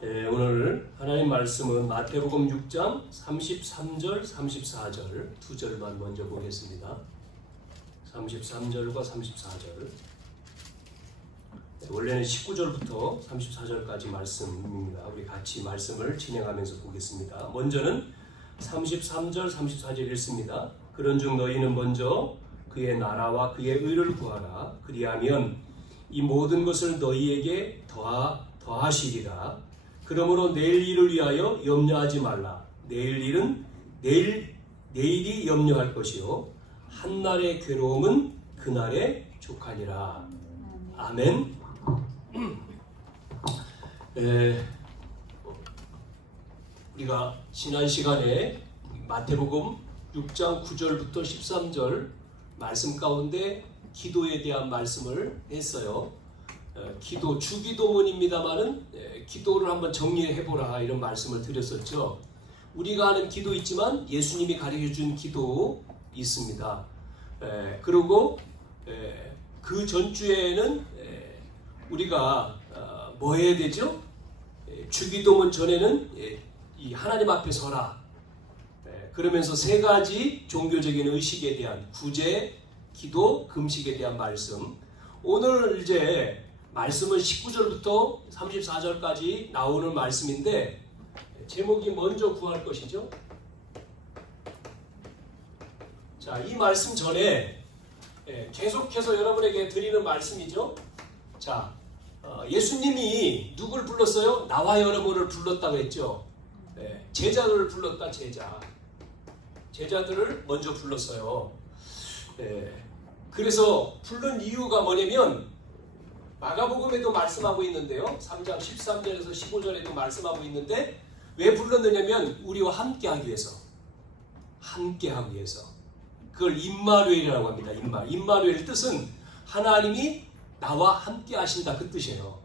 오늘 하나님 말씀은 마태복음 6장 33절, 34절 두 절만 먼저 보겠습니다. 33절과 34절. 원래는 19절부터 34절까지 말씀입니다. 우리 같이 말씀을 진행하면서 보겠습니다. 먼저는 33절, 34절 읽습니다. 그런즉 너희는 먼저 그의 나라와 그의 의를 구하라. 그리하면 이 모든 것을 너희에게 더하시리라. 그러므로 내일 일을 위하여 염려하지 말라. 내일 일은 내일이 염려할 것이요 한날의 괴로움은 그날에 족하니라. 아멘. 우리가 지난 시간에 마태복음 6장 9절부터 13절 말씀 가운데 기도에 대한 말씀을 했어요. 기도, 주기도문입니다만은 기도를 한번 정리해보라 이런 말씀을 드렸었죠. 우리가 하는 기도 있지만 예수님이 가르쳐준 기도 있습니다. 그리고 그 전주에는 우리가 뭐 해야 되죠? 주기도문 전에는 이 하나님 앞에 서라. 그러면서 세 가지 종교적인 의식에 대한 구제, 기도, 금식에 대한 말씀. 오늘 이제 말씀은 19절부터 34절까지 나오는 말씀인데 제목이 먼저 구할 것이죠. 자, 이 말씀 전에 계속해서 여러분에게 드리는 말씀이죠. 자, 예수님이 누굴 불렀어요? 나와 여러분을 불렀다고 했죠. 제자들을 불렀다. 제자들을 먼저 불렀어요. 그래서 부른 이유가 뭐냐면 마가복음에도 말씀하고 있는데요. 3장 13절에서 15절에도 말씀하고 있는데 왜 불렀느냐면 우리와 함께하기 위해서. 함께하기 위해서. 그걸 임마누엘이라고 합니다. 임마누엘 뜻은 하나님이 나와 함께 하신다 그 뜻이에요.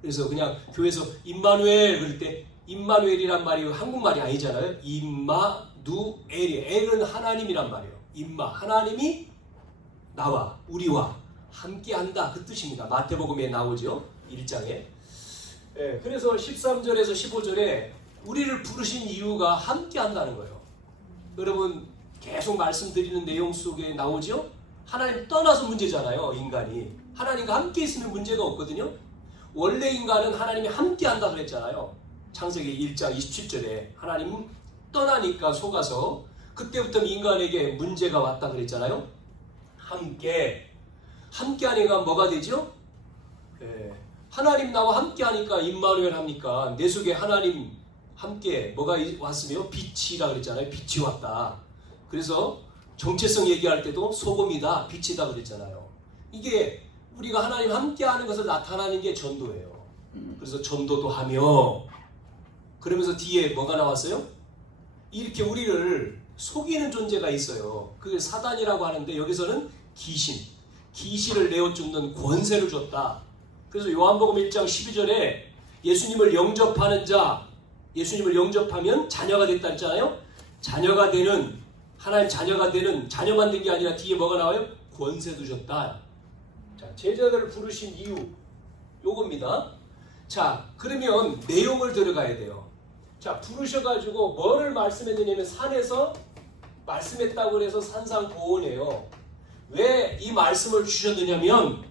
그래서 그냥 교회에서 임마누엘 그럴 때 임마누엘이란 말이 한국말이 아니잖아요. 임마누엘이 엘은 하나님이란 말이에요. 하나님이 나와 우리와 함께한다 그 뜻입니다. 마태복음에 나오죠. 1장에. 그래서 13절에서 15절에 우리를 부르신 이유가 함께한다는 거예요. 여러분 계속 말씀드리는 내용 속에 나오죠. 하나님 떠나서 문제잖아요. 인간이. 하나님과 함께 있으면 문제가 없거든요. 원래 인간은 하나님이 함께한다고 했잖아요. 창세기 1장 27절에 하나님 떠나니까 속아서 그때부터 인간에게 문제가 왔다 그랬잖아요. 함께하니까 뭐가 되죠? 하나님 나와 함께하니까 임마누엘 합니까? 내 속에 하나님 함께 뭐가 왔으며 빛이라 그랬잖아요. 빛이 왔다. 그래서 정체성 얘기할 때도 소금이다, 빛이다 그랬잖아요. 이게 우리가 하나님 함께하는 것을 나타나는 게 전도예요. 그래서 전도도 하며 그러면서 뒤에 뭐가 나왔어요? 이렇게 우리를 속이는 존재가 있어요. 그게 사단이라고 하는데 여기서는 기신을 내어쫓는 권세를 줬다. 그래서 요한복음 1장 12절에 예수님을 영접하는 자, 예수님을 영접하면 자녀가 됐다 했잖아요. 자녀가 되는 하나님 자녀가 되는 자녀만 된 게 아니라 뒤에 뭐가 나와요? 권세도 줬다. 자, 제자들을 부르신 이유 요겁니다. 자, 그러면 내용을 들어가야 돼요. 자, 부르셔가지고 뭐를 말씀했느냐면 산에서 말씀했다고 해서 산상보온이에요. 왜 이 말씀을 주셨느냐면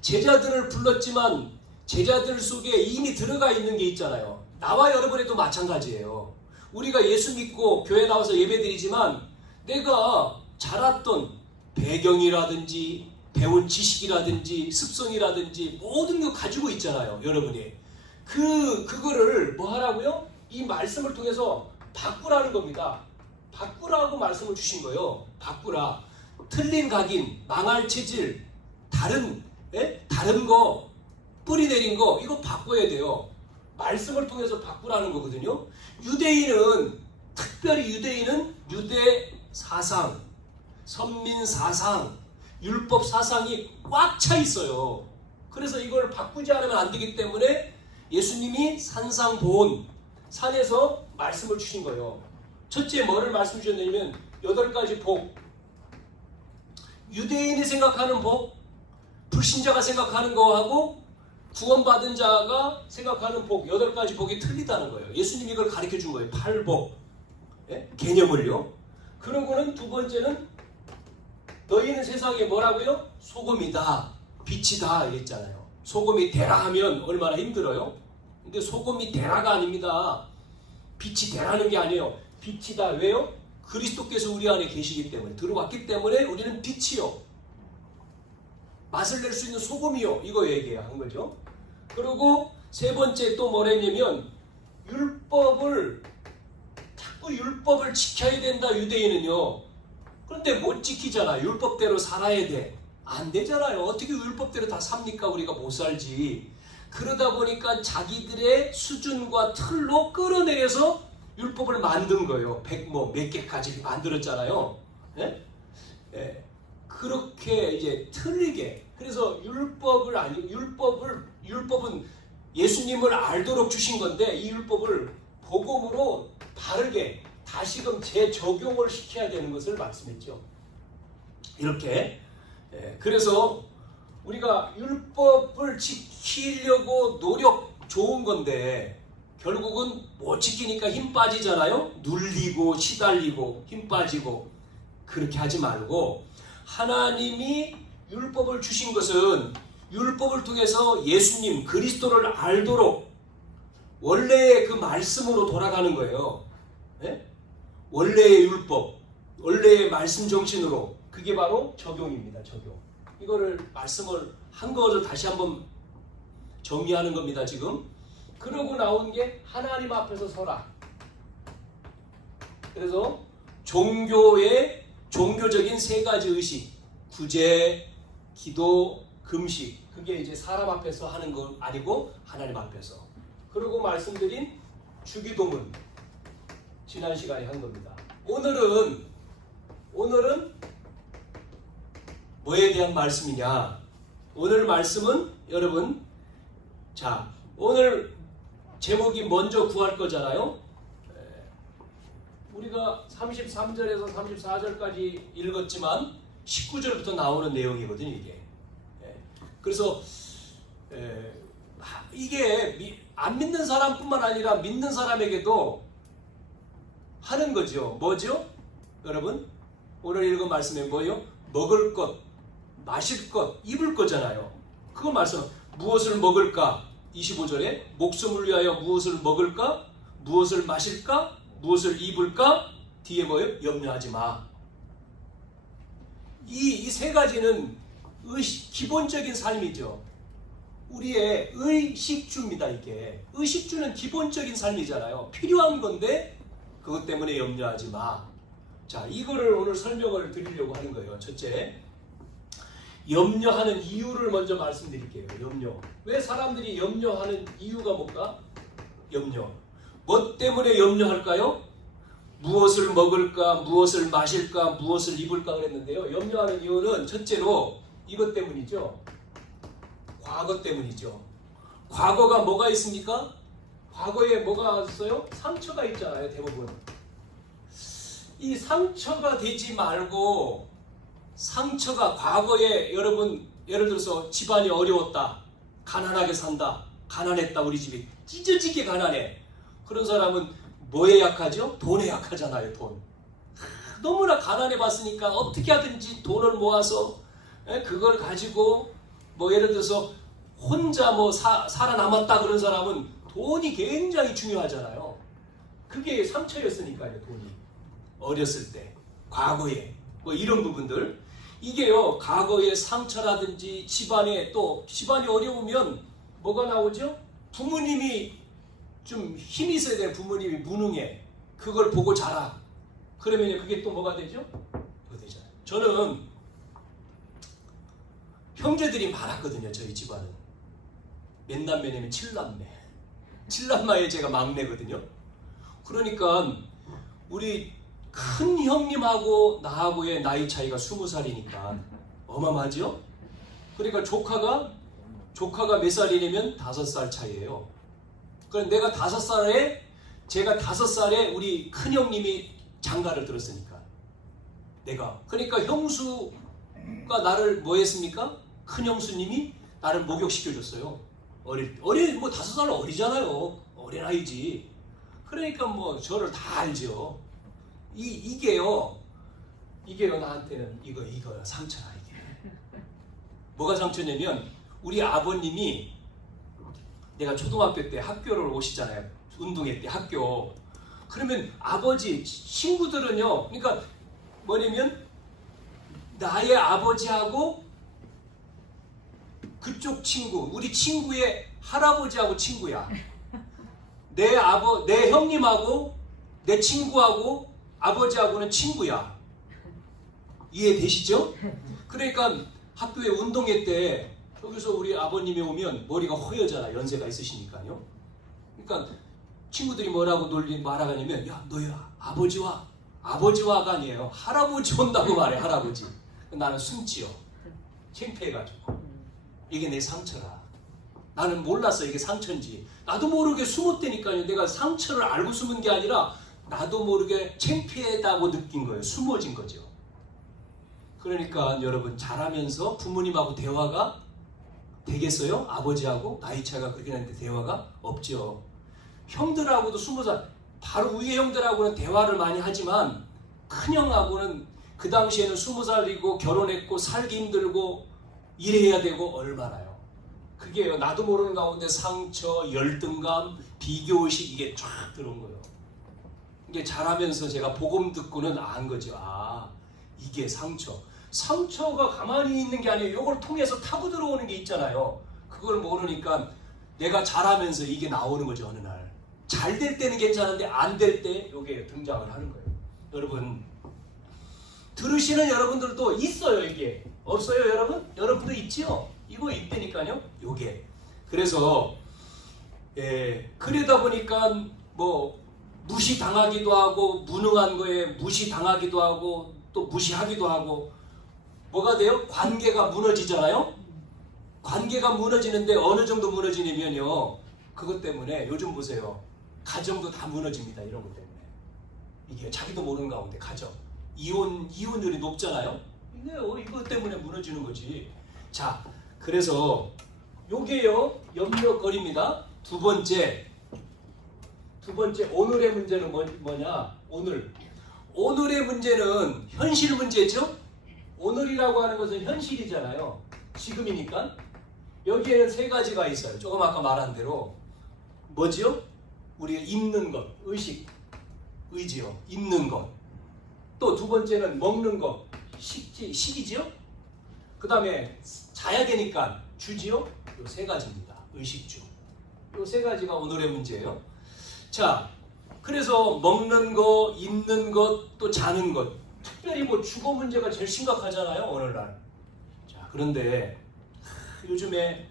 제자들을 불렀지만 제자들 속에 이미 들어가 있는 게 있잖아요. 나와 여러분에도 마찬가지예요. 우리가 예수 믿고 교회 나와서 예배드리지만 내가 자랐던 배경이라든지 배운 지식이라든지 습성이라든지 모든 거 가지고 있잖아요. 여러분이. 그거를 뭐 하라고요? 이 말씀을 통해서 바꾸라는 겁니다. 바꾸라고 말씀을 주신 거예요. 바꾸라. 틀린 각인, 망할 체질, 다른 거, 뿌리 내린 거 이거 바꿔야 돼요. 말씀을 통해서 바꾸라는 거거든요. 특별히 유대인은 유대 사상, 선민 사상, 율법 사상이 꽉 차 있어요. 그래서 이걸 바꾸지 않으면 안 되기 때문에 예수님이 산상보온, 산에서 말씀을 주신 거예요. 첫째 뭐를 말씀 주셨냐면 8가지 복. 유대인이 생각하는 복, 불신자가 생각하는 거하고 구원받은 자가 생각하는 복, 8가지 복이 틀리다는 거예요. 예수님이 이걸 가르쳐 준 거예요. 팔복. 예? 개념을요. 그러고는 두 번째는 너희는 세상에 뭐라고요? 소금이다. 빛이다. 이랬잖아요. 소금이 되라 하면 얼마나 힘들어요? 근데 소금이 되라가 아닙니다. 빛이 되라는 게 아니에요. 빛이다. 왜요? 그리스도께서 우리 안에 계시기 때문에, 들어왔기 때문에 우리는 빛이요. 맛을 낼 수 있는 소금이요. 이거 얘기한 거죠. 그리고 세 번째 또 뭐랬냐면 자꾸 율법을 지켜야 된다. 유대인은요. 그런데 못 지키잖아. 율법대로 살아야 돼. 안 되잖아요. 어떻게 율법대로 다 삽니까? 우리가 못 살지. 그러다 보니까 자기들의 수준과 틀로 끌어내려서 율법을 만든 거예요. 몇 개까지 만들었잖아요. 예? 예. 그렇게 이제 틀리게. 그래서 율법은 예수님을 알도록 주신 건데, 이 율법을 복음으로 바르게 다시금 재적용을 시켜야 되는 것을 말씀했죠. 이렇게. 예. 그래서 우리가 율법을 지키려고 노력 좋은 건데 결국은 못 지키니까 힘 빠지잖아요. 눌리고 시달리고 힘 빠지고. 그렇게 하지 말고, 하나님이 율법을 주신 것은 율법을 통해서 예수님 그리스도를 알도록 원래의 그 말씀으로 돌아가는 거예요. 네? 원래의 율법, 원래의 말씀 정신으로. 그게 바로 적용입니다. 적용. 이거를 말씀을 한 것을 다시 한번 정리하는 겁니다. 지금. 그러고 나온 게 하나님 앞에서 서라. 그래서 종교적인 세 가지 의식, 구제, 기도, 금식. 그게 이제 사람 앞에서 하는 건 아니고 하나님 앞에서. 그리고 말씀드린 주기도문. 지난 시간에 한 겁니다. 오늘은 뭐에 대한 말씀이냐? 오늘 말씀은 여러분, 자, 오늘 제목이 먼저 구할 거잖아요. 우리가 33절에서 34절까지 읽었지만 19절부터 나오는 내용이거든요, 이게. 그래서 이게 안 믿는 사람뿐만 아니라 믿는 사람에게도 하는 거죠. 뭐죠? 여러분, 오늘 읽은 말씀에 뭐요? 먹을 것, 마실 것, 입을 거잖아요. 그거 말씀, 무엇을 먹을까? 25절에 목숨을 위하여 무엇을 먹을까? 무엇을 마실까? 무엇을 입을까? 뒤에 뭐예요? 염려하지 마. 이 세 가지는 기본적인 삶이죠. 우리의 의식주입니다. 이게 의식주는 기본적인 삶이잖아요. 필요한 건데 그것 때문에 염려하지 마. 자, 이거를 오늘 설명을 드리려고 하는 거예요. 첫째, 염려하는 이유를 먼저 말씀드릴게요. 염려. 왜 사람들이 염려하는 이유가 뭔가? 염려. 뭐 때문에 염려할까요? 무엇을 먹을까, 무엇을 마실까, 무엇을 입을까 그랬는데요. 염려하는 이유는 첫째로 이것 때문이죠. 과거 때문이죠. 과거가 뭐가 있습니까? 과거에 뭐가 있어요? 상처가 있잖아요. 대부분. 이 상처가 되지 말고, 상처가 과거에 여러분, 예를 들어서 집안이 어려웠다, 가난하게 산다, 가난했다, 우리 집이 찢어지게 가난해. 그런 사람은 뭐에 약하죠? 돈에 약하잖아요. 돈. 너무나 가난해 봤으니까 어떻게 하든지 돈을 모아서 그걸 가지고 뭐 예를 들어서 혼자 뭐 살아남았다 그런 사람은 돈이 굉장히 중요하잖아요. 그게 상처였으니까요. 돈이. 어렸을 때, 과거에 뭐 이런 부분들. 이게요, 과거의 상처라든지 집안이 어려우면 뭐가 나오죠? 부모님이 좀 힘이 있어야 돼요. 부모님이 무능해. 그걸 보고 자라. 그러면 그게 또 뭐가 되죠? 그거 되잖아요. 저는 형제들이 많았거든요. 저희 집안은. 몇 남매냐면 7남매. 7남매에 제가 막내거든요. 그러니까 우리 큰 형님하고 나하고의 나이 차이가 20살이니까 어마어마하죠? 그러니까 조카가 몇 살이냐면 5살 차이예요. 그럼 내가 5살에, 제가 5살에 우리 큰 형님이 장가를 들었으니까. 그러니까 형수가 나를 뭐 했습니까? 큰 형수님이 나를 목욕시켜줬어요. 뭐 5살 어리잖아요. 어린아이지. 그러니까 뭐 저를 다 알죠. 이게요 나한테는 이거야 상처야 이게. 뭐가 상처냐면 우리 아버님이 내가 초등학교 때 학교를 오시잖아요. 운동회 때 학교. 그러면 아버지 친구들은요. 그러니까 뭐냐면 나의 아버지하고 그쪽 친구, 우리 친구의 할아버지하고 친구야. 내 형님하고 내 친구하고 아버지하고는 친구야. 이해되시죠? 그러니까 학교에 운동회 때 여기서 우리 아버님이 오면 머리가 허여잖아. 연세가 있으시니까요. 그러니까 친구들이 뭐라고 말하냐면 야 너야 아버지와가 아니에요. 할아버지 온다고 말해. 할아버지. 나는 숨지요. 창피해가지고. 이게 내 상처라. 나는 몰랐어 이게 상처인지. 나도 모르게 숨었다니까요. 내가 상처를 알고 숨은 게 아니라 나도 모르게 창피하다고 느낀 거예요. 숨어진 거죠. 그러니까 여러분 자라면서 부모님하고 대화가 되겠어요? 아버지하고 나이 차이가 그렇게 나는데 대화가 없죠. 형들하고도 20살, 바로 위에 형들하고는 대화를 많이 하지만 큰형하고는 그 당시에는 20살이고 결혼했고 살기 힘들고 일해야 되고 얼마나요. 그게요. 나도 모르는 가운데 상처, 열등감, 비교의식 이게 쫙 들어온 거예요. 이게 자라면서 제가 복음 듣고는 안 거죠. 아 이게 상처가 가만히 있는 게 아니에요. 이걸 통해서 타고 들어오는 게 있잖아요. 그걸 모르니까 내가 자라면서 이게 나오는 거죠. 어느 날 잘 될 때는 괜찮은데 안 될 때 이게 등장을 하는 거예요. 여러분 들으시는 여러분들도 있어요. 이게 없어요 여러분? 여러분도 있지요? 이거 있다니까요. 요게 그래서 그러다 보니까 뭐 무시당하기도 하고 무능한 거에 무시당하기도 하고 또 무시하기도 하고 뭐가 돼요? 관계가 무너지잖아요. 관계가 무너지는데 어느 정도 무너지냐면요. 그것 때문에 요즘 보세요. 가정도 다 무너집니다. 이런 것 때문에. 이게 자기도 모르는 가운데 가정. 이혼율이 높잖아요. 이거 때문에 무너지는 거지. 자, 그래서 요게요. 염려거리입니다. 두 번째 오늘의 문제는 뭐냐? 오늘의 문제는 현실 문제죠. 오늘이라고 하는 것은 현실이잖아요. 지금이니까. 여기에는 세 가지가 있어요. 조금 아까 말한 대로 뭐지요? 우리가 입는 것, 의지요. 입는 것. 또 두 번째는 먹는 것, 식이지요. 그 다음에 자야 되니까 주지요. 요 세 가지입니다. 의식주. 요 세 가지가 오늘의 문제예요. 자, 그래서 먹는 것, 입는 것, 또 자는 것. 특별히 뭐 주거 문제가 제일 심각하잖아요. 오늘날. 자, 그런데 요즘에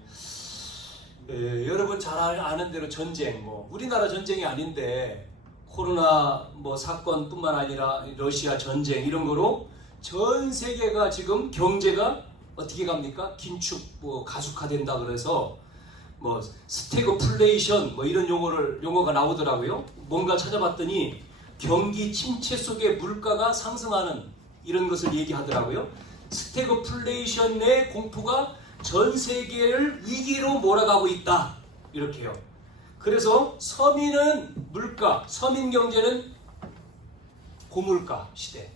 여러분 잘 아는 대로 전쟁, 우리나라 전쟁이 아닌데 코로나 사건뿐만 아니라 러시아 전쟁 이런 거로 전 세계가 지금 경제가 어떻게 갑니까? 긴축 가속화된다 그래서 스태그플레이션 이런 용어가 나오더라고요. 뭔가 찾아봤더니 경기 침체 속에 물가가 상승하는 이런 것을 얘기하더라고요. 스태그플레이션의 공포가 전 세계를 위기로 몰아가고 있다. 이렇게요. 그래서 서민은 물가, 서민 경제는 고물가 시대.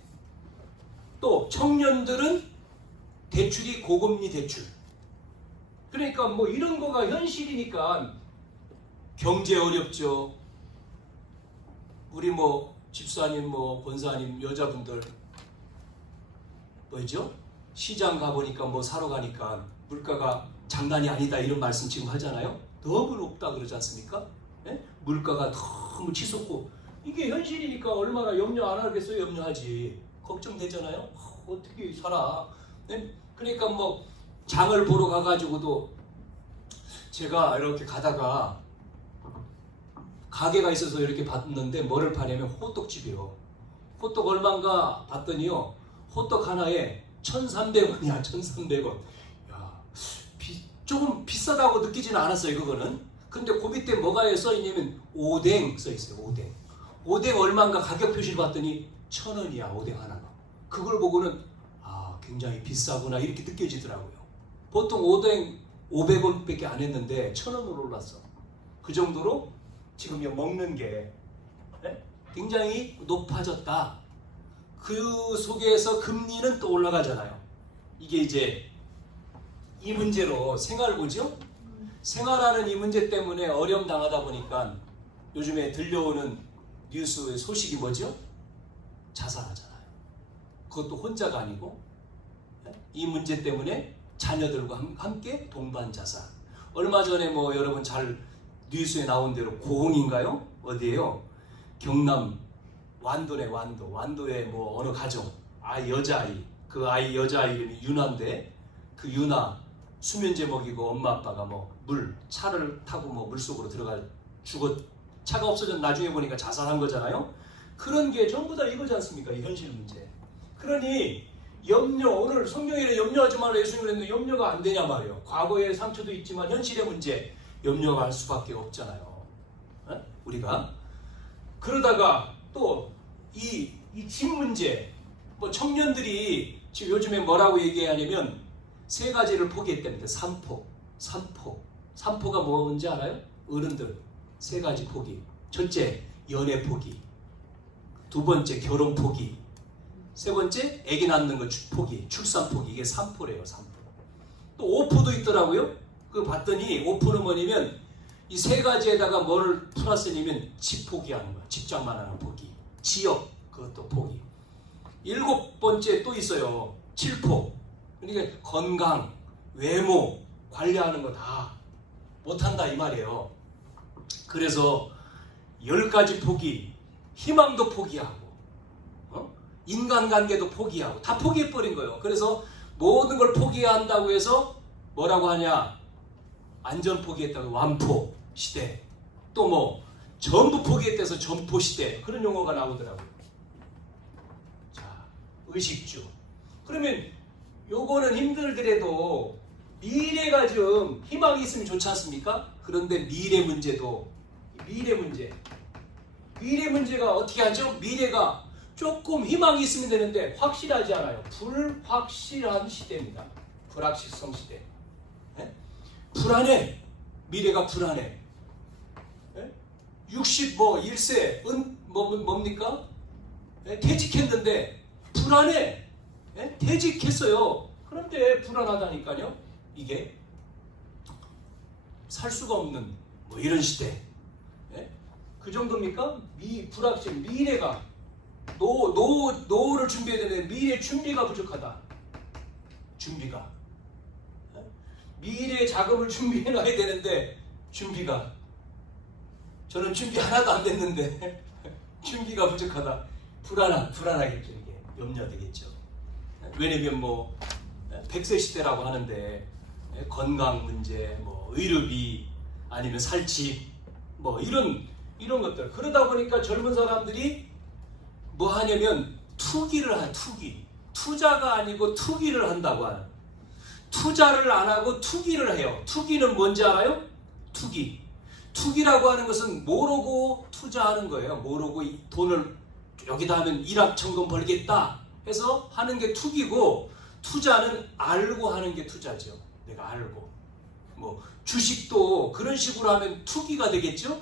또 청년들은 대출이 고금리 대출. 그러니까 이런 거가 현실이니까 경제 어렵죠. 우리 집사님, 권사님, 여자분들 뭐죠? 시장 가보니까 사러 가니까 물가가 장난이 아니다 이런 말씀 지금 하잖아요. 너무 높다 그러지 않습니까? 네? 물가가 너무 치솟고 이게 현실이니까 얼마나 염려 안 하겠어요? 염려하지. 걱정되잖아요. 어떻게 살아? 네? 그러니까 장을 보러 가가지고도 제가 이렇게 가다가 가게가 있어서 이렇게 봤는데 뭐를 파냐면 호떡집이요. 호떡 얼마인가 봤더니요. 호떡 하나에 1,300원이야. 1,300원. 야, 조금 비싸다고 느끼지는 않았어요. 그거는. 근데 그 밑에 뭐가 써있냐면 오뎅 써있어요. 오뎅 얼마인가 가격 표시를 봤더니 1,000원이야. 오뎅 하나가. 그걸 보고는 굉장히 비싸구나 이렇게 느껴지더라고요. 보통 500원밖에 안 했는데 1,000원으로 올랐어. 그 정도로 지금 먹는 게 굉장히 높아졌다. 그 속에서 금리는 또 올라가잖아요. 이게 이제 이 문제로 생활고죠. 생활하는 이 문제 때문에 어려움 당하다 보니까 요즘에 들려오는 뉴스의 소식이 뭐죠? 자살하잖아요. 그것도 혼자가 아니고 이 문제 때문에 자녀들과 함께 동반 자살. 얼마 전에 뭐 여러분 잘 뉴스에 나온 대로 고흥인가요? 어디에요? 경남 완도네. 완도의 뭐 어느 가정 여자아이, 그 아이 여자아이 이름이 유나인데 그 유나 수면제 먹이고 엄마 아빠가 뭐 차를 타고 뭐 물속으로 들어가 죽었. 차가 없어져 나중에 보니까 자살한 거잖아요. 그런 게 전부 다 이거지 않습니까? 이 현실 문제. 그러니 오늘 성경에는 염려하지 말라 예수님이 그랬는데 염려가 안 되냐 말이에요. 과거의 상처도 있지만 현실의 문제 염려할 수밖에 없잖아요. 우리가 그러다가 또 이 집 문제, 뭐 청년들이 지금 요즘에 뭐라고 얘기하냐면 3가지를 포기했답니다. 3포가 뭔지 알아요? 어른들 3가지 포기. 첫째, 연애 포기. 2번째, 결혼 포기. 3번째, 아기 낳는 거 포기, 출산 포기. 이게 3포래요. 3포. 또 5포도 있더라고요. 그거 봤더니 5포는 뭐냐면 이 3가지에다가 뭐를 플러스냐면 집 포기하는 거야. 직장만 하는 포기. 지역, 그것도 포기. 7번째 또 있어요. 7포. 그러니까 건강, 외모 관리하는 거 다 못한다 이 말이에요. 그래서 10가지 포기, 희망도 포기하고 인간관계도 포기하고 다 포기해버린 거예요. 그래서 모든 걸 포기한다고 해서 뭐라고 하냐, 안전 포기했다고 완포 시대, 또 뭐 전부 포기했다고 해서 전포 시대, 그런 용어가 나오더라고요. 자, 의식주. 그러면 요거는 힘들더라도 미래가 좀 희망이 있으면 좋지 않습니까? 그런데 미래 문제가 어떻게 하죠? 미래가 조금 희망이 있으면 되는데 확실하지 않아요. 불확실한 시대입니다. 불확실성 시대. 불안해. 미래가 불안해. 61세 뭡니까? 퇴직했는데 불안해. 퇴직했어요. 그런데 불안하다니까요. 이게 살 수가 없는 뭐 이런 시대. 그 정도입니까? 불확실. 미래가 노후를 준비해야 되는데 미래 준비가 부족하다. 준비가. 미래 자금을 준비해 놔야 되는데 준비가. 저는 준비 하나도 안 됐는데 준비가 부족하다. 불안하겠죠. 이게 염려되겠죠. 왜냐면 뭐 100세 시대라고 하는데 건강 문제, 뭐 의료비, 아니면 살집, 뭐 이런 것들. 그러다 보니까 젊은 사람들이 뭐 하냐면 투기를 한 투기. 투자가 아니고 투기를 한다고 하는. 투자를 안 하고 투기를 해요. 투기는 뭔지 알아요? 투기라고 하는 것은 모르고 투자하는 거예요. 모르고 돈을 여기다 하면 일확천금 벌겠다 해서 하는 게 투기고, 투자는 알고 하는 게 투자죠. 내가 알고. 뭐 주식도 그런 식으로 하면 투기가 되겠죠?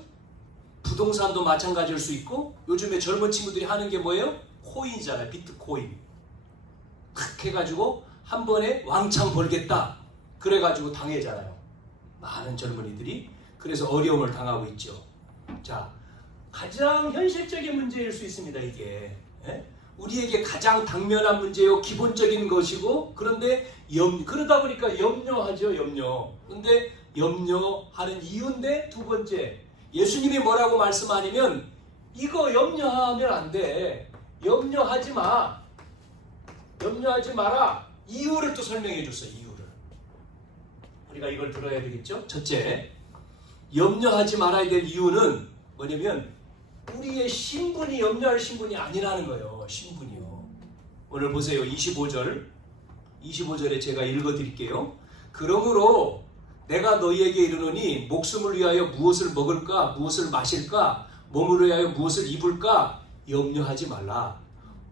부동산도 마찬가지일 수 있고, 요즘에 젊은 친구들이 하는 게 뭐예요? 코인이잖아요. 비트코인. 그렇게 해가지고 한 번에 왕창 벌겠다. 그래가지고 당해잖아요. 많은 젊은이들이. 그래서 어려움을 당하고 있죠. 자, 가장 현실적인 문제일 수 있습니다. 이게. 우리에게 가장 당면한 문제요. 기본적인 것이고, 그런데 그러다 보니까 염려하죠. 그런데 염려하는 이유인데, 2번째, 예수님이 뭐라고 말씀하냐면 이거 염려하면 안 돼. 염려하지 마라. 이유를 또 설명해 줬어요. 이유를. 우리가 이걸 들어야 되겠죠. 첫째, 염려하지 말아야 될 이유는 뭐냐면 우리의 신분이 염려할 신분이 아니라는 거예요. 신분이요. 오늘 보세요. 25절에 제가 읽어드릴게요. 그러므로 내가 너희에게 이르노니 목숨을 위하여 무엇을 먹을까, 무엇을 마실까, 몸을 위하여 무엇을 입을까 염려하지 말라.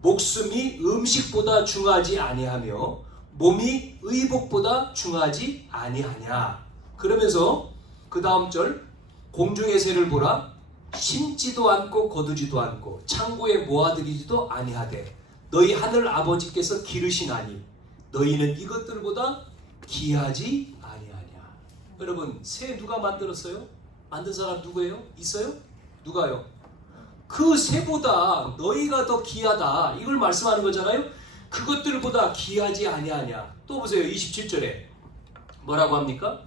목숨이 음식보다 중하지 아니하며 몸이 의복보다 중하지 아니하냐. 그러면서 그 다음 절, 공중의 새를 보라. 심지도 않고 거두지도 않고 창고에 모아들이지도 아니하되 너희 하늘 아버지께서 기르시나니 너희는 이것들보다 귀하지 아니하냐. 여러분, 새 누가 만들었어요? 만든 사람 누구예요? 있어요? 누가요? 그 새보다 너희가 더 귀하다, 이걸 말씀하는 거잖아요. 그것들보다 귀하지 아니하냐. 또 보세요. 27절에 뭐라고 합니까?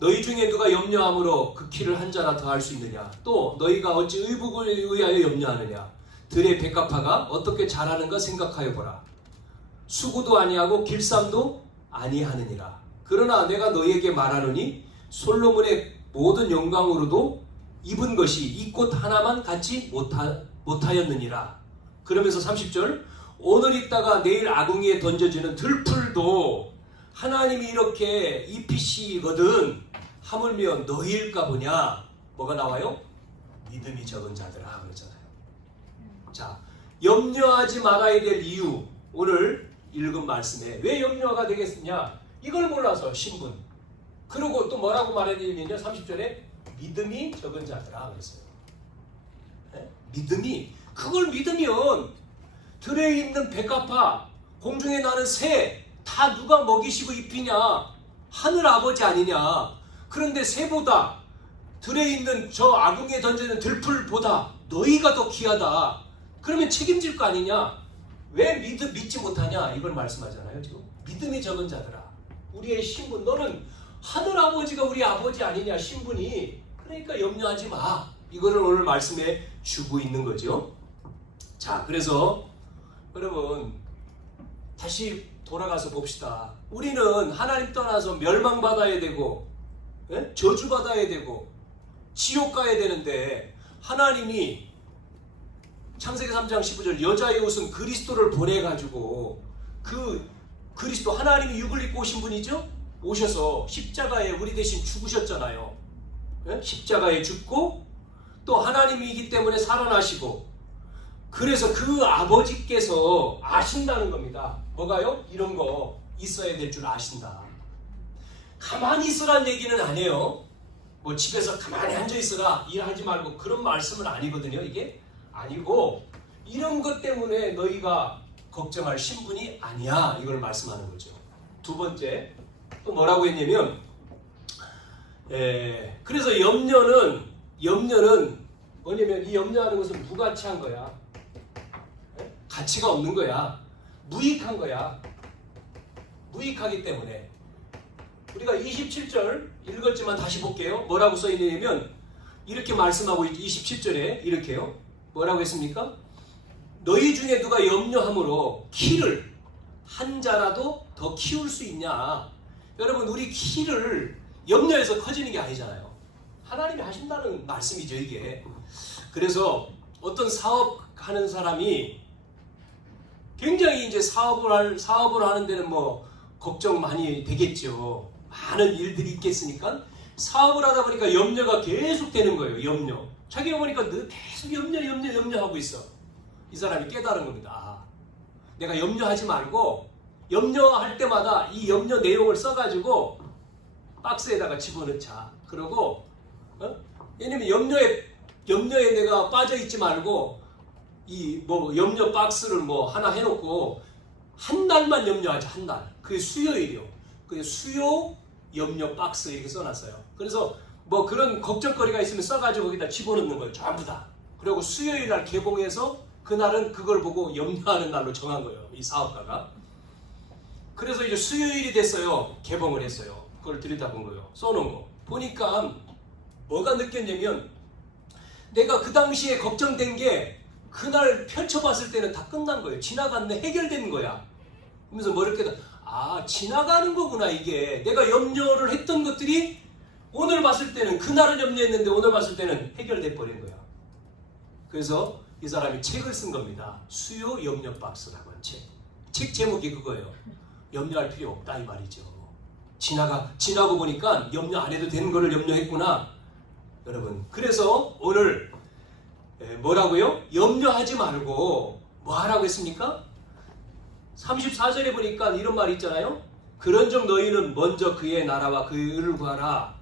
너희 중에 누가 염려함으로 그 키를 한 자나 더할 수 있느냐. 또 너희가 어찌 의복을 의하여 염려하느냐. 들의 백합화가 어떻게 자라는가 생각하여 보라. 수고도 아니하고 길쌈도 아니하느니라. 그러나 내가 너희에게 말하노니 솔로몬의 모든 영광으로도 입은 것이 이 꽃 하나만 갖지 못하였느니라. 그러면서 30절, 오늘 있다가 내일 아궁이에 던져지는 들풀도 하나님이 이렇게 입히시거든 하물며 너희일까 보냐. 뭐가 나와요? 믿음이 적은 자들아 그러잖아요. 자, 염려하지 말아야 될 이유, 오늘 읽은 말씀에 왜 염려가 되겠느냐, 이걸 몰라서 신분. 그리고 또 뭐라고 말했냐면요, 30절에 믿음이 적은 자들아 그랬어요. 네? 믿음이, 그걸 믿으면 들에 있는 백합화, 공중에 나는 새 다 누가 먹이시고 입히냐? 하늘 아버지 아니냐. 그런데 새보다, 들에 있는 저 아궁이에 던지는 들풀보다 너희가 더 귀하다. 그러면 책임질 거 아니냐? 왜 믿지 못하냐? 이걸 말씀하잖아요. 지금 믿음이 적은 자들아, 우리의 신분, 너는 하늘 아버지가 우리 아버지 아니냐, 신분이. 그러니까 염려하지 마. 이거를 오늘 말씀에 주고 있는 거죠. 자, 그래서 여러분 다시 돌아가서 봅시다. 우리는 하나님 떠나서 멸망받아야 되고, 예? 저주받아야 되고 지옥 가야 되는데, 하나님이 창세기 3장 15절 여자의 옷은 그리스도를 보내가지고, 그 그리스도, 하나님이 육을 입고 오신 분이죠. 오셔서 십자가에 우리 대신 죽으셨잖아요. 예? 십자가에 죽고 또 하나님이기 때문에 살아나시고, 그래서 그 아버지께서 아신다는 겁니다. 뭐가요? 이런 거 있어야 될 줄 아신다. 가만히 있으라는 얘기는 아니에요. 뭐 집에서 가만히 앉아 있으라, 일하지 말고, 그런 말씀은 아니거든요. 이게 아니고, 이런 것 때문에 너희가 걱정할 신분이 아니야, 이걸 말씀하는 거죠. 두 번째 또 뭐라고 했냐면, 그래서 염려는 뭐냐면, 이 염려하는 것은 무가치한 거야. 가치가 없는 거야. 무익한 거야. 무익하기 때문에. 우리가 27절 읽었지만 다시 볼게요. 뭐라고 써있냐면 이렇게 말씀하고 있죠. 27절에 이렇게요. 뭐라고 했습니까? 너희 중에 누가 염려함으로 키를 한 자라도 더 키울 수 있냐. 여러분, 우리 키를 염려해서 커지는 게 아니잖아요. 하나님이 하신다는 말씀이죠, 이게. 그래서 어떤 사업하는 사람이 굉장히 이제 사업을 하는 데는 뭐 걱정 많이 되겠죠. 많은 일들이 있겠으니까 사업을 하다 보니까 염려가 계속 되는 거예요. 염려. 자기가 보니까 늘 계속 염려하고 있어. 이 사람이 깨달은 겁니다. 아, 내가 염려하지 말고 염려할 때마다 이 염려 내용을 써가지고 박스에다가 집어넣자. 그러고 왜냐면 염려에 내가 빠져 있지 말고 이 뭐 염려 박스를 뭐 하나 해놓고 한 달만 염려하자. 한 달. 그게 수요일이요. 그게 수요 염려 박스 이렇게 써놨어요. 그래서 뭐 그런 걱정거리가 있으면 써가지고 거기다 집어넣는 거예요. 전부 다. 그리고 수요일 날 개봉해서 그날은 그걸 보고 염려하는 날로 정한 거예요. 이 사업가가. 그래서 이제 수요일이 됐어요. 개봉을 했어요. 그걸 들여다본 거예요. 써놓은 거. 보니까 뭐가 느꼈냐면, 내가 그 당시에 걱정된 게 그날 펼쳐봤을 때는 다 끝난 거예요. 지나갔네, 해결된 거야. 그러면서 뭐 이렇게, 지나가는 거구나, 이게. 내가 염려를 했던 것들이 오늘 봤을 때는, 그날은 염려했는데 오늘 봤을 때는 해결돼 버린 거야. 그래서 이 사람이 책을 쓴 겁니다. 수요 염려 박스라고 한 책. 책 제목이 그거예요. 염려할 필요 없다, 이 말이죠. 지나고 보니까 염려 안 해도 되는 거를 염려했구나. 여러분, 그래서 오늘 뭐라고요? 염려하지 말고 뭐 하라고 했습니까? 34절에 보니까 이런 말이 있잖아요. 그런즉 너희는 먼저 그의 나라와 그의 의를 구하라.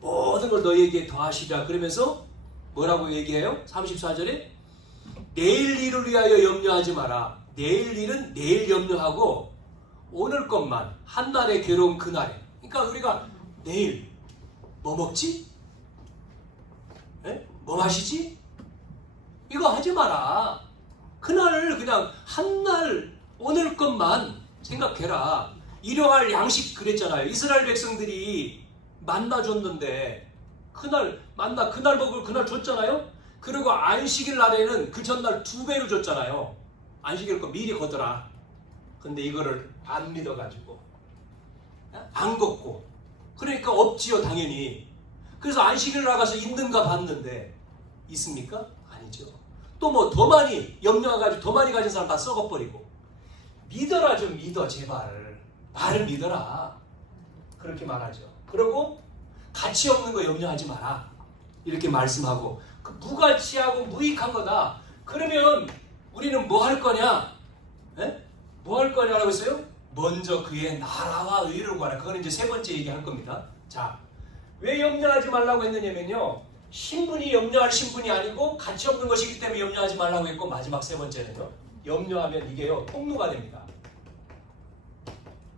모든 걸 너희에게 더하시리라. 그러면서 뭐라고 얘기해요? 34절에 내일 일을 위하여 염려하지 마라. 내일 일은 내일 염려하고 오늘 것만 한날의 괴로운 그날에. 그러니까 우리가 내일 뭐 먹지? 뭐 마시지? 이거 하지 마라. 그날 그냥 한날 오늘 것만 생각해라. 일용할 양식 그랬잖아요. 이스라엘 백성들이 만나 줬는데 그날 만나 그날 먹을 그날 줬잖아요. 그리고 안식일 날에는 그 전날 2배로 줬잖아요. 안식일 거 미리 거더라. 근데 이거를 안 믿어가지고 안 걷고 그러니까 없지요 당연히. 그래서 안식일 나가서 있는가 봤는데 있습니까? 아니죠. 또 뭐 더 많이 염려해가지고 더 많이 가진 사람 다 썩어버리고. 믿어라 좀 믿어 제발. 말을 믿어라. 그렇게 말하죠. 그리고 가치 없는 거 염려하지 마라. 이렇게 말씀하고 그 무가치하고 무익한 거다. 그러면 우리는 뭐 할 거냐? 뭐 할 거냐라고 했어요? 먼저 그의 나라와 의를 구하라. 그거는 이제 세 번째 얘기할 겁니다. 자, 왜 염려하지 말라고 했느냐면요. 신분이 염려할 신분이 아니고 가치 없는 것이기 때문에 염려하지 말라고 했고 마지막 세 번째는요. 염려하면 이게요. 통로가 됩니다.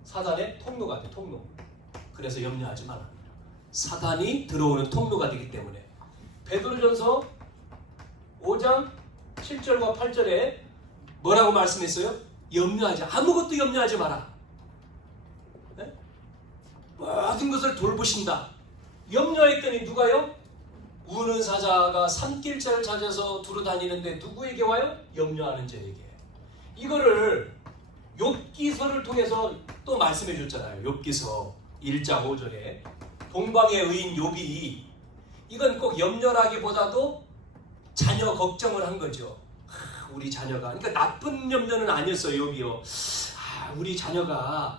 사단의 통로가 돼. 통로. 그래서 염려하지 마라. 사단이 들어오는 통로가 되기 때문에. 베드로전서 5장 7절과 8절에 뭐라고 말씀했어요? 염려하지 아무것도 염려하지 마라. 네? 모든 것을 돌보신다. 염려했더니 누가요? 우는 사자가 산길자를 찾아서 두루 다니는데 누구에게 와요? 염려하는 자에게. 이거를 욥기서를 통해서 또 말씀해 줬잖아요. 욥기서 1장 5절에 동방의 의인 욥이 이건 꼭 염려라기보다도 자녀 걱정을 한 거죠. 우리 자녀가 그러니까 나쁜 염려는 아니었어요. 욥이요. 우리 자녀가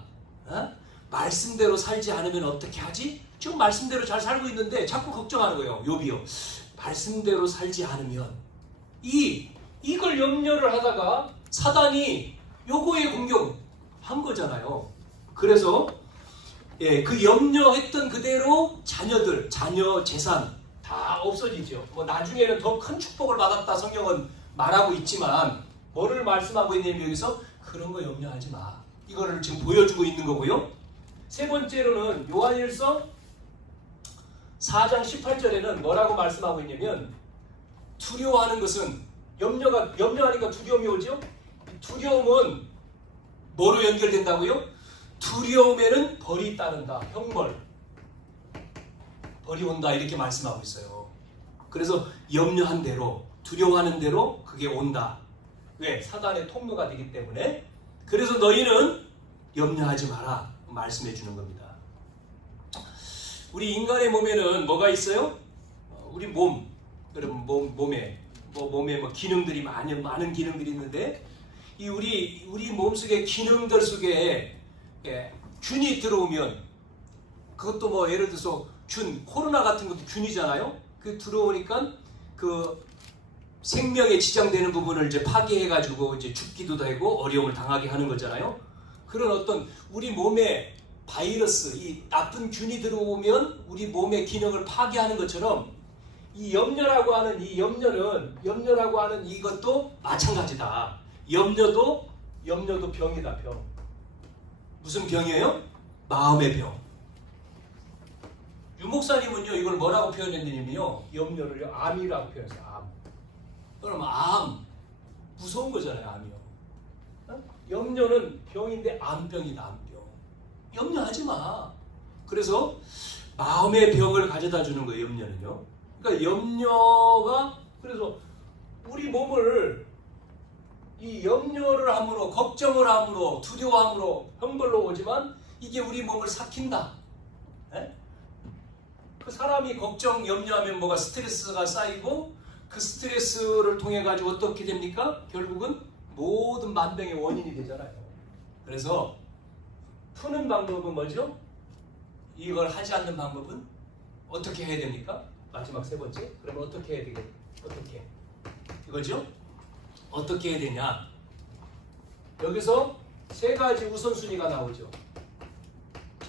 말씀대로 살지 않으면 어떻게 하지? 지금 말씀대로 잘 살고 있는데 자꾸 걱정하는 거예요. 욥이요. 말씀대로 살지 않으면 이걸 염려를 하다가 사단이 요거에 공격한 거잖아요. 그래서 그 염려했던 그대로 자녀들, 자녀 재산 다 없어지죠. 뭐 나중에는 더 큰 축복을 받았다 성경은 말하고 있지만 뭐를 말씀하고 있냐면 여기서 그런 거 염려하지 마. 이거를 지금 보여주고 있는 거고요. 세 번째로는 요한일서 4장 18절에는 뭐라고 말씀하고 있냐면 두려워하는 것은 염려하니까 두려움이 오죠. 두려움은 뭐로 연결된다고요? 두려움에는 벌이 따른다. 형벌. 벌이 온다. 이렇게 말씀하고 있어요. 그래서 염려한 대로 두려워하는 대로 그게 온다. 왜? 사단의 통로가 되기 때문에. 그래서 너희는 염려하지 마라. 말씀해 주는 겁니다. 우리 인간의 몸에는 뭐가 있어요? 우리 몸, 여러분 몸에 뭐 기능들이 많은 기능들이 있는데 이 우리 몸속의 기능들 속에 균이 들어오면 그것도 뭐 예를 들어서 코로나 같은 것도 균이잖아요. 그 들어오니까 그 생명에 지장되는 부분을 이제 파괴해가지고 이제 죽기도 되고 어려움을 당하게 하는 거잖아요. 그런 어떤 우리 몸에 바이러스, 이 나쁜 균이 들어오면 우리 몸의 기능을 파괴하는 것처럼 이 염려라고 하는 이것도 마찬가지다. 염려도 병이다. 병. 무슨 병이에요? 마음의 병. 유 목사님은요 이걸 뭐라고 표현했냐면요 염려를요 암이라고 표현했어요. 암. 그럼 암 무서운 거잖아요. 암이요. 염려는 병인데 암병이다. 암병. 염려하지 마. 그래서 마음의 병을 가져다 주는 거예요. 염려는요. 그러니까 염려가 그래서 우리 몸을 이 염려를 함으로 걱정을 함으로 두려워함으로 형벌로 오지만 이게 우리 몸을 삭힌다. 그 사람이 걱정 염려하면 뭐가 스트레스가 쌓이고 그 스트레스를 통해 가지고 어떻게 됩니까? 결국은 모든 만병의 원인이 되잖아요. 그래서 푸는 방법은 뭐죠? 이걸 하지 않는 방법은 어떻게 해야 됩니까? 마지막 세 번째. 그러면 어떻게 해야 되겠? 어떻게? 이거죠? 어떻게 해야 되냐? 여기서 세 가지 우선순위가 나오죠.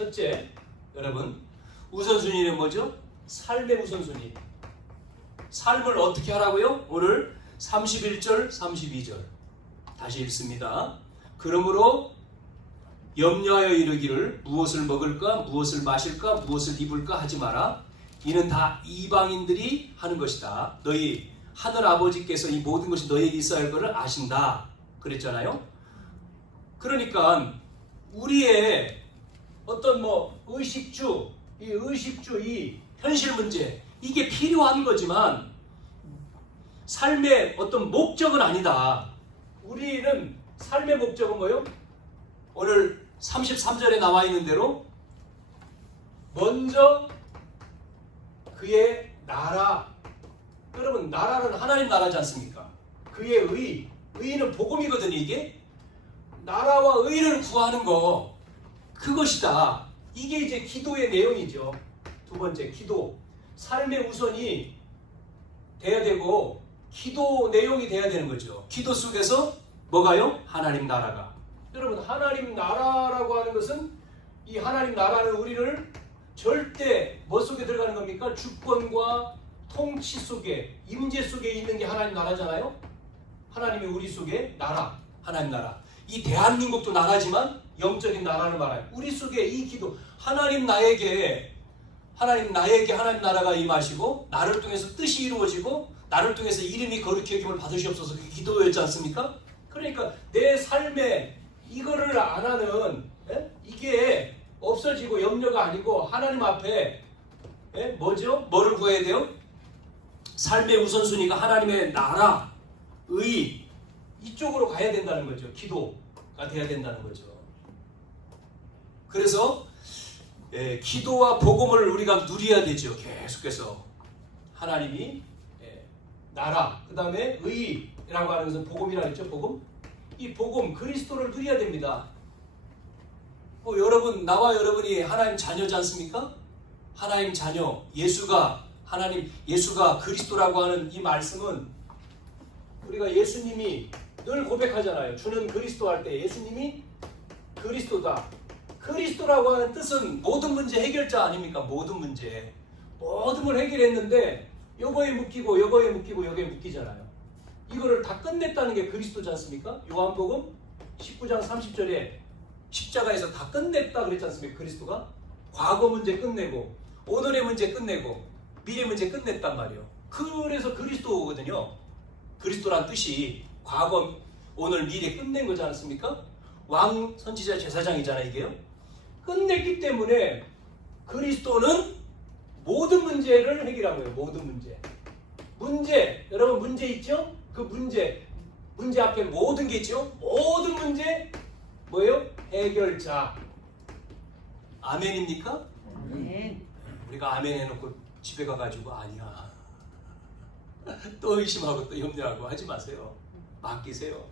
첫째, 여러분, 우선순위는 뭐죠? 삶의 우선순위. 삶을 어떻게 하라고요? 오늘 31절, 32절 다시 읽습니다. 그러므로 염려하여 이르기를 무엇을 먹을까, 무엇을 마실까, 무엇을 입을까 하지 마라. 이는 다 이방인들이 하는 것이다. 너희 하늘 아버지께서 이 모든 것이 너희에게 있어야 할 것을 아신다. 그랬잖아요. 그러니까 우리의 어떤 의식주, 이 현실 문제, 이게 필요한 거지만 삶의 어떤 목적은 아니다. 우리는 삶의 목적은 뭐요? 오늘 33절에 나와 있는 대로 먼저 그의 나라. 여러분, 나라는 하나님 나라지 않습니까? 그의 의는 복음이거든요. 이게 나라와 의를 구하는 거, 그것이다. 이게 이제 기도의 내용이죠. 두 번째, 기도. 삶의 우선이 돼야 되고 기도 내용이 돼야 되는 거죠. 기도 속에서 뭐가요? 하나님 나라가. 여러분, 하나님 나라라고 하는 것은, 이 하나님 나라는 우리를 절대 뭐 속에 들어가는 겁니까? 주권과 통치 속에, 임재 속에 있는 게 하나님 나라잖아요. 하나님이 우리 속에 나라, 하나님 나라. 이 대한민국도 나라지만 영적인 나라를 말해요. 우리 속에 이 기도, 하나님 나에게 하나님 나라가 임하시고 나를 통해서 뜻이 이루어지고 나를 통해서 이름이 거룩히 여김을 받으시옵소서. 그게 기도였지 않습니까? 그러니까 내 삶에 이거를 안 하는, 이게 없어지고 염려가 아니고 하나님 앞에 뭐죠? 뭐를 구해야 돼요? 삶의 우선순위가 하나님의 나라, 의, 이쪽으로 가야 된다는 거죠. 기도가 돼야 된다는 거죠. 그래서 기도와 복음을 우리가 누려야 되죠. 계속해서 하나님이 나라, 그 다음에 의라고 하는 것은 복음이라고 했죠. 복음. 이 복음, 그리스도를 누려야 됩니다. 여러분, 나와 여러분이 하나님 자녀지 않습니까? 하나님 자녀, 예수가 그리스도라고 하는 이 말씀은, 우리가 예수님이 늘 고백하잖아요. 주는 그리스도 할 때 예수님이 그리스도다. 그리스도라고 하는 뜻은 모든 문제 해결자 아닙니까? 모든 걸 해결했는데 요거에 묶이고 요거에 묶이고 요거에 묶이잖아요. 이거를 다 끝냈다는 게 그리스도지 않습니까? 요한복음 19장 30절에 십자가에서 다 끝냈다 그랬지 않습니까? 그리스도가 과거 문제 끝내고 오늘의 문제 끝내고 미래 문제 끝냈단 말이에요. 그래서 그리스도거든요. 그리스도란 뜻이 과거, 오늘, 미래 끝낸 거지 않습니까? 왕, 선지자, 제사장이잖아요. 이게요. 끝냈기 때문에 그리스도는 모든 문제를 해결한 거예요. 모든 문제, 여러분 문제 있죠? 그 문제 앞에 모든 게 있죠? 모든 문제 뭐예요? 해결자. 아멘입니까? 아멘. 우리가 아멘 해놓고 집에 가가지고 아니야 또 의심하고 또 염려하고 하지 마세요. 맡기세요.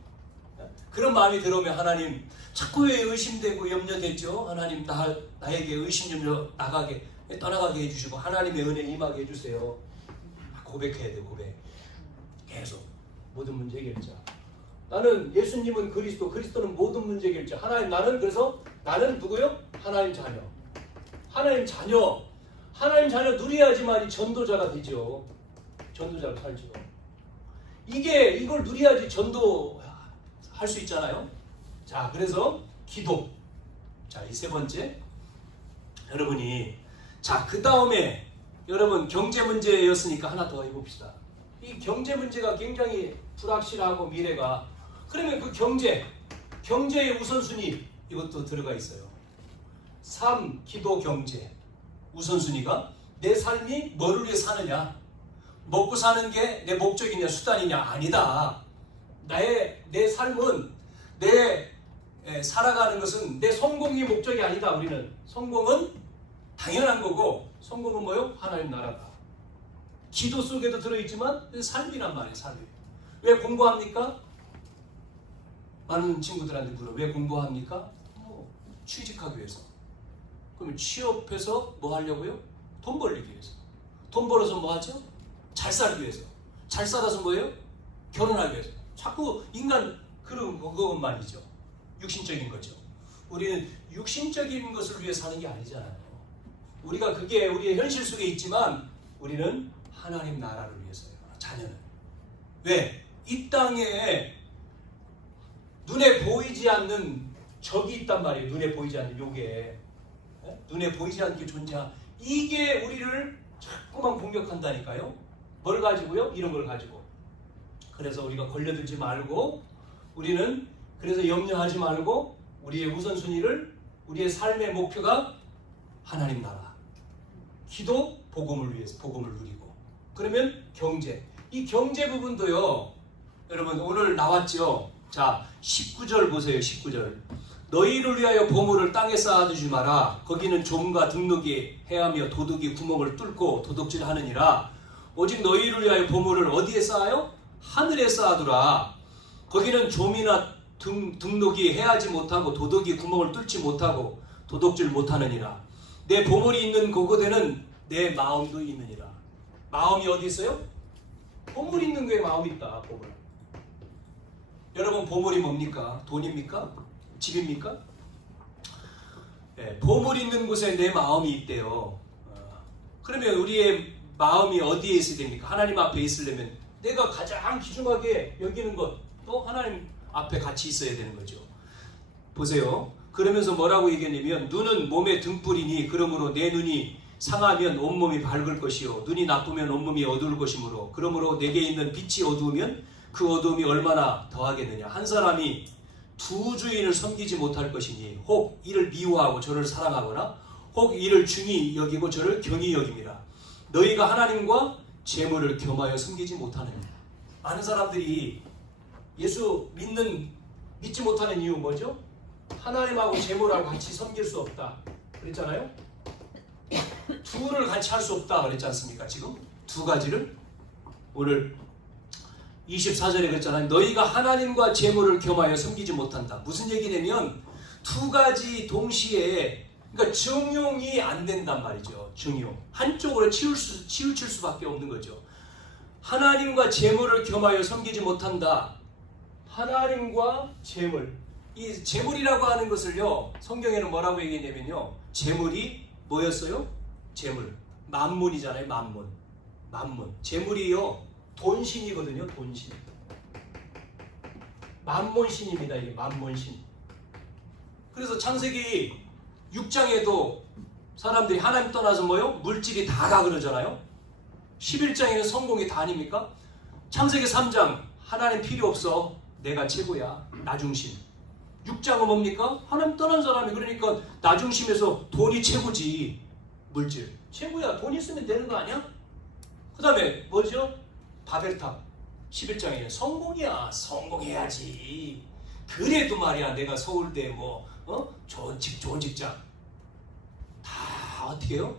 그런 마음이 들어오면 하나님 자꾸 왜 의심되고 염려되죠? 하나님 나에게 의심 염려 떠나가게 해주시고 하나님의 은혜 임하게 해주세요. 고백해야 돼. 고백. 계속 모든 문제 해결자. 나는 예수님은 그리스도는 모든 문제 해결자. 그래서 나는 누구요? 하나님 자녀. 하나님 자녀 누려야지만 전도자가 되죠. 전도자로 살죠. 이걸 누려야지 전도할 수 있잖아요. 자, 그래서 기도. 자, 이 세 번째. 여러분이, 자, 그 다음에 여러분 경제 문제였으니까 하나 더 해봅시다. 이 경제 문제가 굉장히 불확실하고 미래가. 그러면 그 경제의 우선순위, 이것도 들어가 있어요. 삶, 기도, 경제. 우선순위가 내 삶이 뭐를 위해 사느냐, 먹고 사는 게 내 목적이냐 수단이냐. 아니다. 내 삶은 살아가는 것은 내 성공이 목적이 아니다. 우리는 성공은 당연한 거고, 성공은 뭐요? 하나님 나라다. 기도 속에도 들어있지만 삶이란 말이에요. 삶이. 왜 공부합니까? 많은 친구들한테 물어. 왜 공부합니까? 취직하기 위해서. 그럼 취업해서 뭐 하려고요? 돈 벌기 위해서. 돈 벌어서 뭐 하죠? 잘 살기 위해서. 잘 살아서 뭐예요? 결혼하기 위해서. 자꾸 인간 그것만이죠. 육신적인 거죠. 우리는 육신적인 것을 위해 사는 게 아니잖아요. 우리가 그게 우리의 현실 속에 있지만 우리는 하나님 나라를 위해서요. 자녀는. 왜? 이 땅에 눈에 보이지 않는 적이 있단 말이에요. 눈에 보이지 않는 요게. 눈에 보이지 않는 게 존재하. 이게 우리를 자꾸만 공격한다니까요. 뭘 가지고요? 이런 걸 가지고. 그래서 우리가 걸려들지 말고 우리는 그래서 염려하지 말고 우리의 우선순위를 우리의 삶의 목표가 하나님 나라. 기도, 복음을 위해서 복음을 누리고. 그러면 경제. 이 경제 부분도요. 여러분 오늘 나왔죠. 자 19절 보세요. 19절. 너희를 위하여 보물을 땅에 쌓아두지 마라. 거기는 좀과 등록이 해하며 도둑이 구멍을 뚫고 도둑질하느니라. 오직 너희를 위하여 보물을 어디에 쌓아요? 하늘에 쌓아두라. 거기는 좀이나 등록이 해하지 못하고 도둑이 구멍을 뚫지 못하고 도둑질 못하느니라. 내 보물이 있는 그곳에는 내 마음도 있느니라. 마음이 어디 있어요? 보물 있는 곳에 마음이 있다. 보물. 여러분 보물이 뭡니까? 돈입니까? 집입니까? 네, 보물 있는 곳에 내 마음이 있대요. 그러면 우리의 마음이 어디에 있어야 됩니까? 하나님 앞에 있으려면 내가 가장 귀중하게 여기는 것도 하나님 앞에 같이 있어야 되는 거죠. 보세요. 그러면서 뭐라고 얘기했냐면 눈은 몸의 등불이니 그러므로 내 눈이 상하면 온몸이 밝을 것이요 눈이 나쁘면 온몸이 어두울 것이므로 그러므로 내게 있는 빛이 어두우면 그 어두움이 얼마나 더하겠느냐. 한 사람이 두 주인을 섬기지 못할 것이니 혹 이를 미워하고 저를 사랑하거나 혹 이를 중히 여기고 저를 경히 여김이라. 너희가 하나님과 재물을 겸하여 섬기지 못하느냐. 많은 사람들이 예수 믿지 못하는 이유 뭐죠? 하나님하고 재물하고 같이 섬길 수 없다 그랬잖아요. 둘을 같이 할 수 없다 그랬지 않습니까? 지금 두 가지를 오늘 24절에 그랬잖아요. 너희가 하나님과 재물을 겸하여 섬기지 못한다. 무슨 얘기냐면 두 가지 동시에 그러니까 정용이 안 된단 말이죠. 정용. 한쪽으로 치우칠 수밖에 없는 거죠. 하나님과 재물을 겸하여 섬기지 못한다. 하나님과 재물. 이 재물이라고 하는 것을요. 성경에는 뭐라고 얘기했냐면요. 재물이 뭐였어요? 재물. 만문이잖아요. 만문. 재물이요. 돈신이거든요. 돈신. 만몬신입니다. 이게 만몬신. 그래서 창세기 6장에도 사람들이 하나님 떠나서 뭐요? 물질이 다가 그러잖아요. 11장에는 성공이 다 아닙니까? 창세기 3장 하나님 필요 없어. 내가 최고야. 나 중심. 6장은 뭡니까? 하나님 떠난 사람이 그러니까 나 중심에서 돈이 최고지. 물질. 최고야. 돈 있으면 되는 거 아니야? 그 다음에 뭐죠? 바벨탑 11장에는 성공이야. 성공해야지. 그래도 말이야 내가 서울대 좋은 직장 다 어떻게 해요?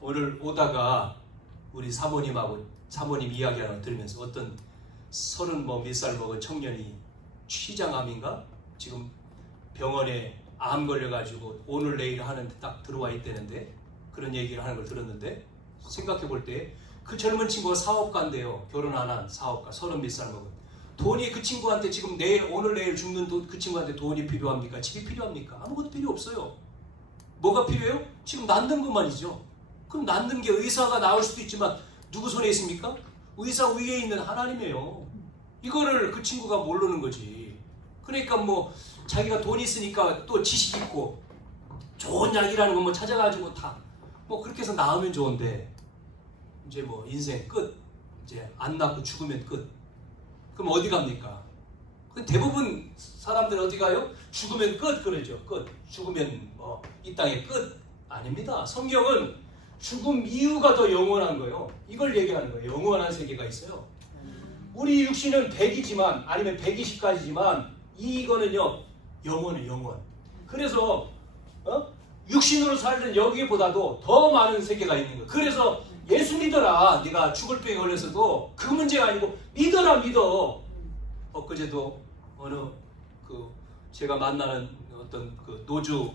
오늘 오다가 우리 사모님 이야기하는 거 들으면서 어떤 30몇 살 먹은 청년이 췌장암인가? 지금 병원에 암 걸려가지고 오늘 내일 하는데 딱 들어와 있다는데 그런 얘기를 하는 걸 들었는데 생각해 볼 때 그 젊은 친구가 사업가인데요. 결혼 안 한 사업가 30몇 살 먹은. 돈이 그 친구한테 지금 오늘 내일 죽는 그 친구한테 돈이 필요합니까? 집이 필요합니까? 아무것도 필요 없어요. 뭐가 필요해요? 지금 낳는 것만이죠. 그럼 낳는 게 의사가 나올 수도 있지만 누구 손에 있습니까? 의사 위에 있는 하나님이에요. 이거를 그 친구가 모르는 거지. 그러니까 자기가 돈 있으니까 또 지식 있고 좋은 약이라는 거 찾아가지고 다 그렇게 해서 나으면 좋은데 이제 인생 끝. 이제 안 낳고 죽으면 끝. 그럼 어디 갑니까? 대부분 사람들 어디 가요? 죽으면 끝 그러죠. 끝. 죽으면 이 땅의 끝. 아닙니다. 성경은 죽음 이후가 더 영원한 거예요. 이걸 얘기하는 거예요. 영원한 세계가 있어요. 우리 육신은 100이지만 아니면 120까지지만 이거는요 영원은 영원. 그래서 육신으로 살던 여기보다도 더 많은 세계가 있는 거예요. 그래서 예수 믿어라. 네가 죽을 병에 걸렸어도 그 문제가 아니고 믿어라 믿어. 엊그제도 어느 제가 만나는 어떤 노조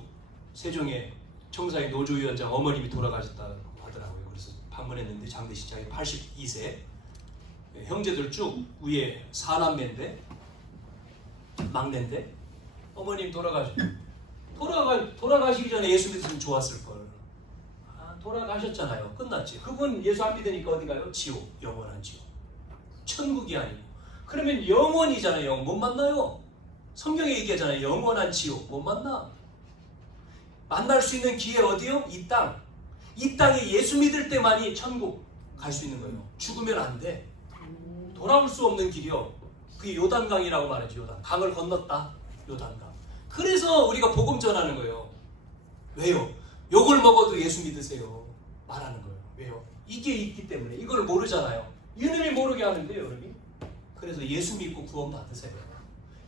세종의 청사의 노조위원장 어머님이 돌아가셨다고 하더라고요. 그래서 방문했는데 장대식 자기 82세 형제들 쭉 위에 4남매인데 막내인데 어머님 돌아가셨고 돌아가시기 전에 예수 믿으면 좋았을 걸. 돌아가셨잖아요. 끝났지. 그분 예수 안 믿으니까 어디 가요? 지옥, 영원한 지옥. 천국이 아니고. 그러면 영원이잖아요. 영원 못 만나요. 성경에 얘기하잖아요. 영원한 지옥 못 만나. 만날 수 있는 기회 어디요? 이 땅. 이 땅에 예수 믿을 때만이 천국 갈 수 있는 거예요. 죽으면 안 돼. 돌아올 수 없는 길이요. 그게 요단강이라고 말하죠. 요단. 강을 건넜다. 요단강. 그래서 우리가 복음 전하는 거예요. 왜요? 욕을 먹어도 예수 믿으세요. 말하는 거예요. 왜요? 이게 있기 때문에. 이걸 모르잖아요. 이놈이 모르게 하는데요, 여러분. 그래서 예수 믿고 구원 받으세요.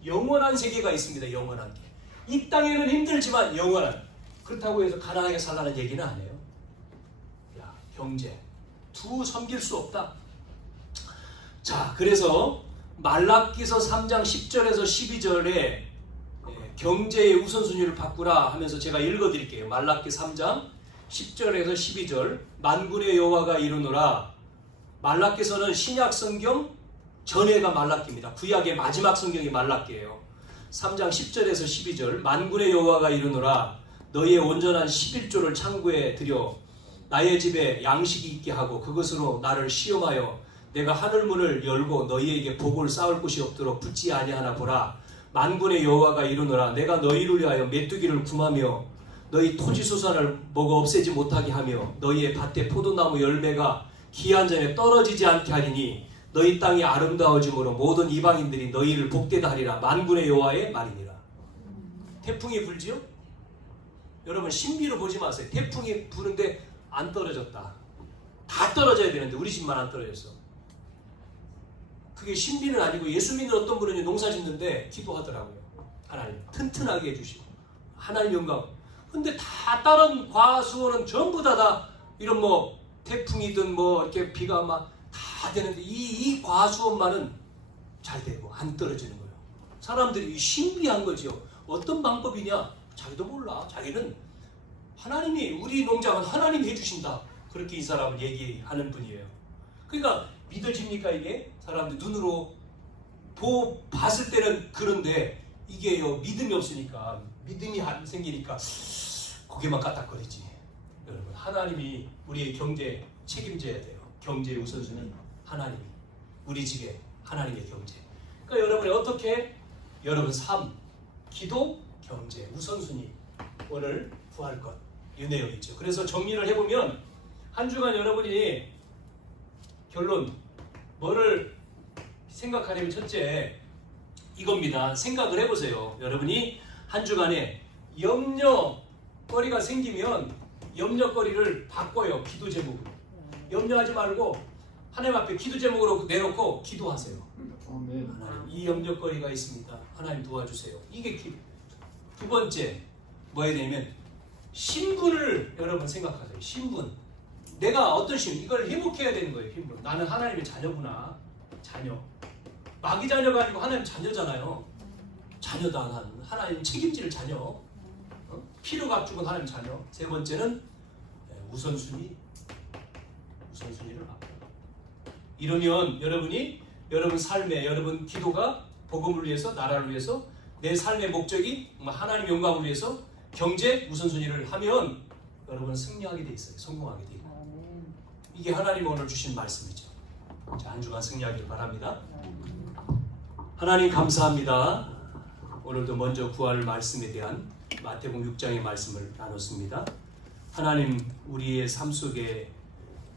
영원한 세계가 있습니다. 영원한 게. 이 땅에는 힘들지만 영원한. 그렇다고 해서 가난하게 살라는 얘기는 아니에요. 야, 형제. 두 섬길 수 없다. 자, 그래서 말라기서 3장 10절에서 12절에 경제의 우선순위를 바꾸라 하면서 제가 읽어드릴게요. 말라기 3장 10절에서 12절. 만군의 여호와가 이르노라. 말라기서는 신약 성경 전에가 말라기입니다. 구약의 마지막 성경이 말라기예요. 3장 10절에서 12절. 만군의 여호와가 이르노라. 너희의 온전한 11조를 창고에 들여 나의 집에 양식이 있게 하고 그것으로 나를 시험하여 내가 하늘문을 열고 너희에게 복을 쌓을 곳이 없도록 붙지 아니하나 보라. 만군의 여호와가 이르노라. 내가 너희를 위하여 메뚜기를 kum하며 너희 토지소산을 먹어 없애지 못하게 하며 너희의 밭에 포도나무 열매가 기한 전에 떨어지지 않게 하리니 너희 땅이 아름다워짐으로 모든 이방인들이 너희를 복되다 하리라. 만군의 여호와의 말이니라. 태풍이 불지요? 여러분 신비로 보지 마세요. 태풍이 부는데 안 떨어졌다. 다 떨어져야 되는데 우리 집만 안 떨어졌어. 그게 신비는 아니고 예수 믿는 어떤 분은 농사 짓는데 기도하더라고요. 하나님 튼튼하게 해주시고 하나님 영광. 근데 다 다른 과수원은 전부 다 이런 뭐 태풍이든 뭐 이렇게 비가 막 다 되는데 이 과수원만은 잘 되고 안 떨어지는 거예요. 사람들이 신비한 거지요. 어떤 방법이냐? 자기도 몰라. 자기는 하나님이 우리 농장은 하나님이 해주신다. 그렇게 이 사람은 얘기하는 분이에요. 그러니까 믿어집니까 이게? 사람들 눈으로 봤을 때는 그런데 이게요 믿음이 없으니까 믿음이 안 생기니까 고개만 까딱거리지. 여러분 하나님이 우리의 경제 책임져야 돼요. 경제의 우선순위 하나님이 우리 집에 하나님의 경제. 그러니까 여러분이 어떻게 여러분 삶, 기도, 경제 우선순위 오늘 구할 것 이 내용이죠. 그래서 정리를 해보면 한 주간 여러분이 결론 뭐를 생각하려면 첫째 이겁니다. 생각을 해보세요. 여러분이 한 주간에 염려거리가 생기면 염려거리를 바꿔요. 기도 제목으로. 염려하지 말고 하나님 앞에 기도 제목으로 내놓고 기도하세요. 하나님 이 염려거리가 있습니다. 하나님 도와주세요. 이게 두 번째 뭐 해야 되냐면 신분을 여러분 생각하세요. 신분. 내가 어떤 신분 이걸 회복해야 되는 거예요. 신분. 나는 하나님의 자녀구나. 자녀. 마귀 자녀가 아니고 하나님 자녀잖아요. 자녀다. 나는 하나님 책임질 자녀. 피로 갖추고 하나님 자녀. 세 번째는 우선순위를 바꿔요. 이러면 여러분이 여러분 삶에 여러분 기도가 복음을 위해서 나라를 위해서 내 삶의 목적이 하나님 영광을 위해서 경제 우선순위를 하면 여러분은 승리하게 돼 있어요. 성공하게 돼 있고. 이게 하나님 오늘 주신 말씀이죠. 자, 한 주간 승리하길 바랍니다. 하나님 감사합니다. 오늘도 먼저 구할 말씀에 대한 마태복음 6장의 말씀을 나눴습니다. 하나님 우리의 삶 속에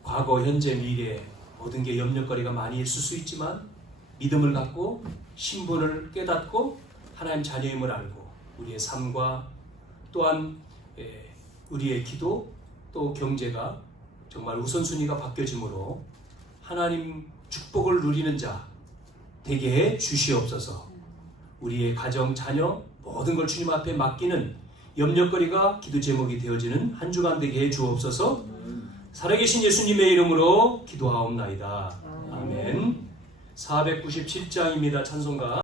과거, 현재, 미래 모든 게 염려거리가 많이 있을 수 있지만 믿음을 갖고 신분을 깨닫고 하나님 자녀임을 알고 우리의 삶과 또한 우리의 기도 또 경제가 정말 우선순위가 바뀌어짐으로 하나님 축복을 누리는 자 되게 해 주시옵소서. 우리의 가정, 자녀 모든 걸 주님 앞에 맡기는 염려거리가 기도 제목이 되어지는 한 주간 되게 해 주옵소서. 살아계신 예수님의 이름으로 기도하옵나이다. 아멘. 497장입니다. 찬송가